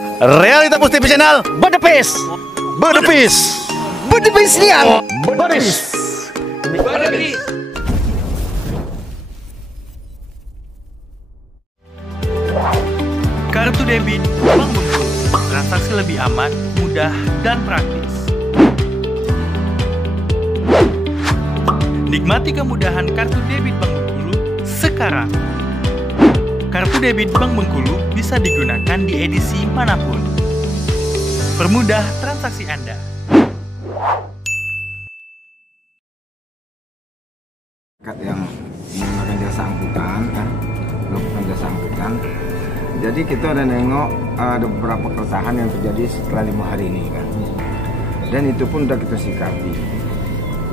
Realita Pus TV Channel Bedepis liang Bedepis. Kartu debit Bank Bengkulu, transaksi lebih aman, mudah, dan praktis. Nikmati kemudahan kartu debit Bank Bengkulu sekarang. Kartu debit Bank Bengkulu bisa digunakan di edisi manapun. Permudah transaksi Anda. Yang menggunakan jasa angkutan, kan, melakukan jasa angkutan. Jadi kita ada nengok ada beberapa keresahan yang terjadi setelah 5 hari ini, kan. Dan itu pun sudah kita sikapi.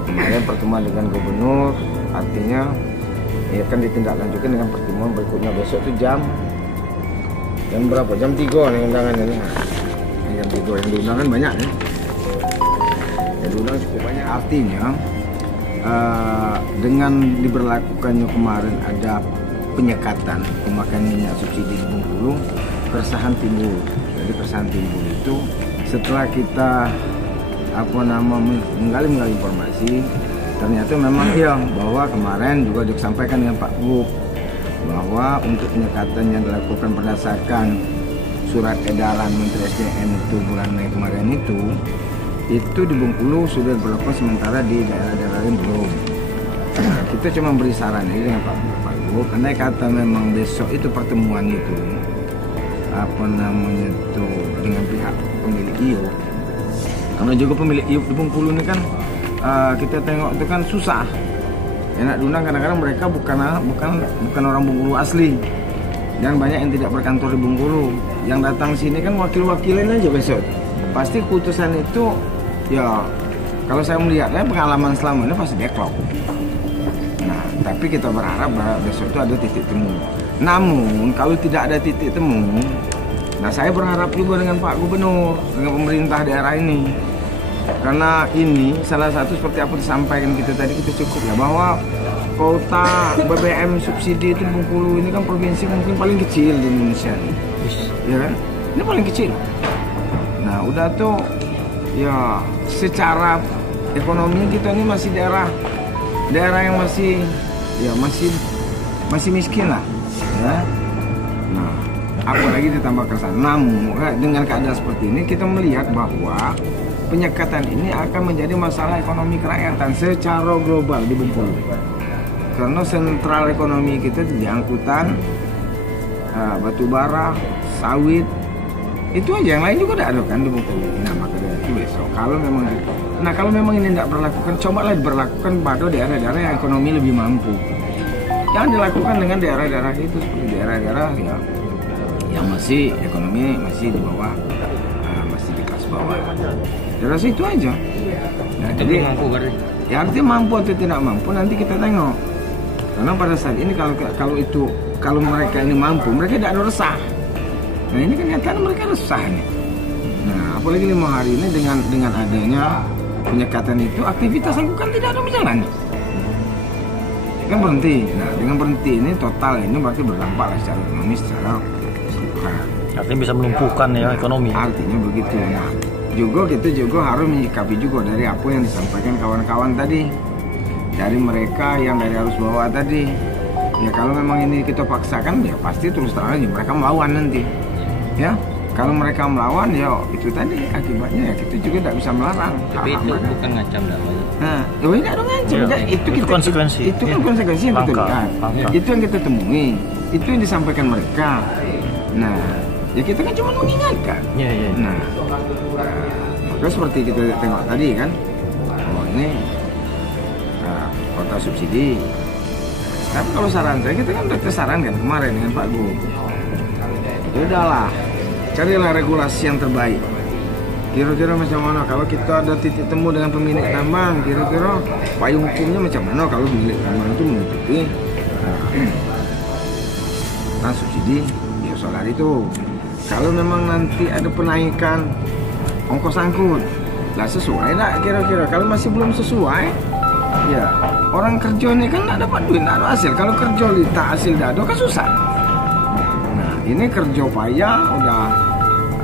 Kemarin pertemuan dengan gubernur, artinya ya kan ditindaklanjutin dengan pertemuan berikutnya besok itu jam berapa? Jam 3 nih undangannya nih. Jam 3 yang diundang kan banyak ya. Yang diundang cukup banyak, artinya dengan diberlakukannya kemarin ada penyekatan pemakaian minyak subsidi di Bengkulu, keresahan timbul. Jadi keresahan timbul itu setelah kita menggali informasi, ternyata memang iya bahwa kemarin juga disampaikan dengan Pak Gub bahwa untuk penyekatan yang dilakukan berdasarkan surat edaran Menteri SDM itu bulan Mei kemarin itu di Bengkulu sudah diberlakukan, sementara di daerah-daerah lain belum. Nah, kita cuma beri saran ini dengan Pak Gub, karena kata memang besok itu pertemuan itu dengan pihak pemilik IO. Karena juga pemilik IO di Bengkulu ini kan kita tengok itu kan susah. Enak diundang, kadang-kadang mereka bukan orang Bengkulu asli, dan banyak yang tidak berkantor di Bengkulu. Yang datang sini kan wakil-wakilin aja besok. Pasti keputusan itu ya kalau saya melihatnya pengalaman selama ini pasti backlog. Nah, tapi kita berharap bahwa besok itu ada titik temu. Namun kalau tidak ada titik temu, nah saya berharap juga dengan Pak Gubernur, dengan pemerintah daerah ini. Karena ini salah satu seperti apa disampaikan kita tadi, kita cukup ya bahwa kuota BBM subsidi itu Bengkulu ini kan provinsi mungkin paling kecil di Indonesia, ya kan? Ini paling kecil. Nah udah tuh ya secara ekonomi kita ini masih daerah yang masih miskin lah, ya. Nah apalagi ditambah keresahan. Namun dengan keadaan seperti ini kita melihat bahwa penyekatan ini akan menjadi masalah ekonomi kerakyatan secara global di Bengkulu. Karena sentral ekonomi kita di angkutan, batu bara, sawit, itu aja, yang lain juga tidak ada kan di Bengkulu. Nah maka dari itu besok kalau memang ini tidak berlakukan, cobalah diberlakukan pada daerah-daerah yang ekonomi lebih mampu. Jangan dilakukan dengan daerah-daerah itu seperti daerah-daerah yang masih ekonomi masih di bawah, masih di kelas bawah. Saya rasa itu aja. Nah, jadi mampu berarti. Ya artinya mampu atau tidak mampu nanti kita tengok. Karena pada saat ini kalau mereka ini mampu, mereka tidak ada resah. Nah ini kenyataan mereka resah nih. Nah apalagi 5 hari ini dengan adanya penyekatan itu, aktivitas angkutan tidak ada berjalan. Kan berhenti. Nah dengan berhenti ini total ini berarti berdampak lah secara ekonomi secara keseluruhan. Artinya bisa melumpuhkan ya ekonomi. Artinya begitu. Nah kita juga harus menyikapi juga dari apa yang disampaikan kawan-kawan tadi, dari mereka yang dari arus bawah tadi. Ya kalau memang ini kita paksakan ya pasti terus terang aja mereka melawan nanti. Ya kalau mereka melawan ya itu tadi akibatnya ya kita juga tidak bisa melarang. Tapi itu bukan ngancam namanya. Nah, ini ada ngancam. Ya, itu konsekuensi. Itu kan konsekuensi yang kita lihat. Itu yang kita temui. Itu yang disampaikan mereka. Nah, ya kita kan cuma mengingatkan. Ya. Nah, maka seperti kita tengok tadi kan, oh ini kuota subsidi. Tapi kalau saran saya, kita kan udah sarankan kemarin dengan Pak Gub. Ya udahlah, carilah regulasi yang terbaik. Kira-kira macam mana kalau kita ada titik temu dengan pemilik tambang, kira-kira payung hukumnya macam mana kalau pemilik tambang itu menutupi subsidi ya solar itu. Kalau memang nanti ada penaikan ongkos angkut, lah sesuai enggak kira-kira? Kalau masih belum sesuai, ya orang kerja ini kan nggak dapat duit, nggak ada hasil. Kalau kerja tak hasil dado kan susah. Nah ini kerja payah udah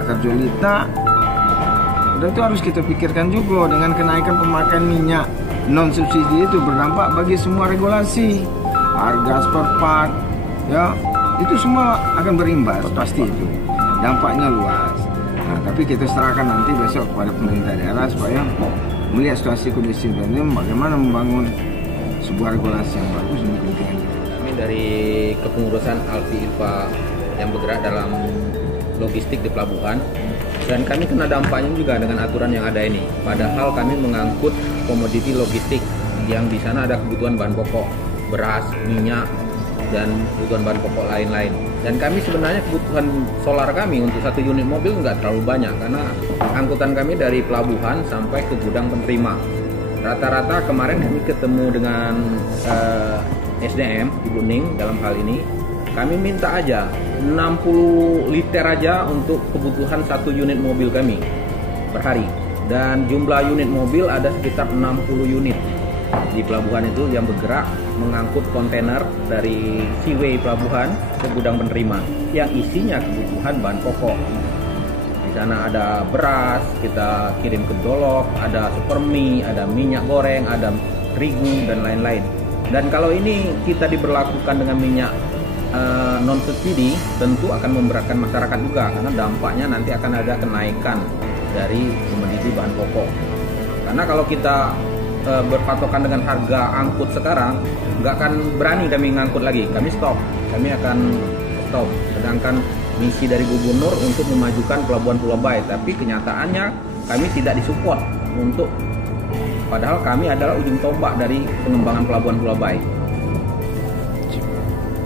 Karjolita. Dan itu harus kita pikirkan juga dengan kenaikan pemakaian minyak non subsidi itu berdampak bagi semua regulasi, harga spare part, ya itu semua akan berimbas pasti itu. Dampaknya luas. Nah, tapi kita serahkan nanti besok kepada pemerintah daerah supaya melihat situasi kondisi ini bagaimana membangun sebuah regulasi yang bagus untuk kepentingan kita. Kami dari kepengurusan Alfi IFA yang bergerak dalam logistik di pelabuhan, dan kami kena dampaknya juga dengan aturan yang ada ini. Padahal kami mengangkut komoditi logistik yang di sana ada kebutuhan bahan pokok, beras, minyak, dan kebutuhan bahan pokok lain-lain. Dan kami sebenarnya kebutuhan solar kami untuk satu unit mobil nggak terlalu banyak karena angkutan kami dari pelabuhan sampai ke gudang penerima. Rata-rata kemarin kami ketemu dengan SDM Ibu Ning dalam hal ini, kami minta aja 60 liter aja untuk kebutuhan satu unit mobil kami per hari. Dan jumlah unit mobil ada sekitar 60 unit di pelabuhan itu yang bergerak mengangkut kontainer dari seaway pelabuhan ke gudang penerima yang isinya kebutuhan bahan pokok. Di sana ada beras, kita kirim ke Dolok, ada supermi, ada minyak goreng, ada terigu dan lain-lain. Dan kalau ini kita diberlakukan dengan minyak non subsidi, tentu akan memberatkan masyarakat juga karena dampaknya nanti akan ada kenaikan dari komoditi bahan pokok. Karena kalau kita berpatokan dengan harga angkut sekarang, nggak akan berani kami ngangkut lagi, kami akan stop. Sedangkan misi dari gubernur untuk memajukan pelabuhan Pulau Bae, tapi kenyataannya kami tidak disupport untuk, padahal kami adalah ujung tombak dari pengembangan pelabuhan Pulau Bae.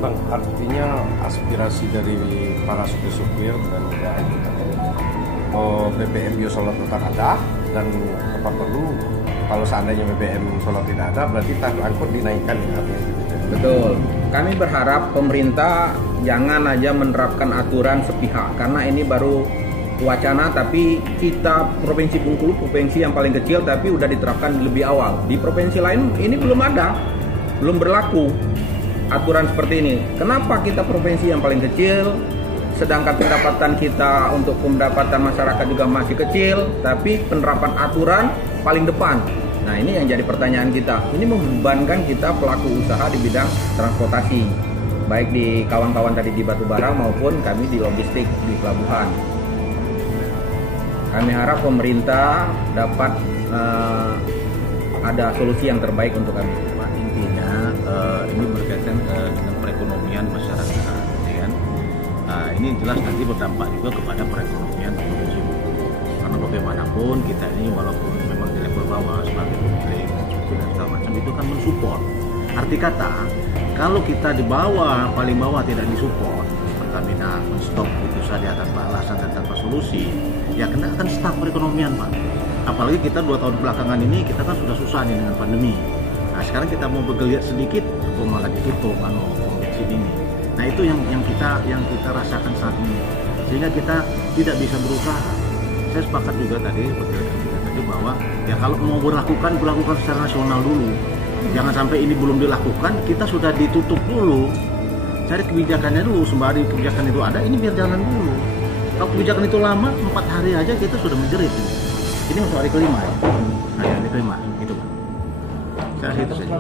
Bang, artinya aspirasi dari para supir dan BBM biosolar tetap ada, dan apa perlu kalau seandainya BBM solar tidak ada berarti tarif angkut dinaikkan ya? Betul. Kami berharap pemerintah jangan aja menerapkan aturan sepihak karena ini baru wacana, tapi kita Provinsi Bengkulu provinsi yang paling kecil tapi udah diterapkan lebih awal. Di provinsi lain ini belum ada, belum berlaku aturan seperti ini. Kenapa kita provinsi yang paling kecil, sedangkan pendapatan kita untuk pendapatan masyarakat juga masih kecil, tapi penerapan aturan paling depan? Nah, ini yang jadi pertanyaan kita. Ini membebankan kita pelaku usaha di bidang transportasi, baik di kawan-kawan tadi di batubara maupun kami di logistik di pelabuhan. Kami harap pemerintah dapat ada solusi yang terbaik untuk kami. Intinya ini berkaitan dengan perekonomian masyarakat, ya kan? Nah, ini jelas nanti berdampak juga kepada perekonomian Provinsi Bengkulu. Karena bagaimanapun kita ini walaupun memang di level bawah sebagai pemilik dan segala macam itu kan mensupport. Arti kata, kalau kita di bawah, paling bawah tidak disupport, Pertamina menstop itu saja tanpa alasan dan tanpa solusi, ya kena akan stuck perekonomian, Pak. Apalagi kita 2 tahun belakangan ini kita kan sudah susah nih dengan pandemi. Nah, sekarang kita mau bergeliat sedikit, kok malah ditutup bensin ini. Nah, itu yang kita rasakan saat ini. Sehingga kita tidak bisa berusaha. Saya sepakat juga tadi bahwa ya kalau mau berlakukan secara nasional dulu. Jangan sampai ini belum dilakukan, kita sudah ditutup dulu. Cari kebijakannya dulu, sembari kebijakan itu ada, ini biar jalan dulu. Kalau kebijakan itu lama, 4 hari aja kita sudah menjerit. Ini untuk hari kelima ya. Nah, hari kelima, gitu Pak. Saya itu saja.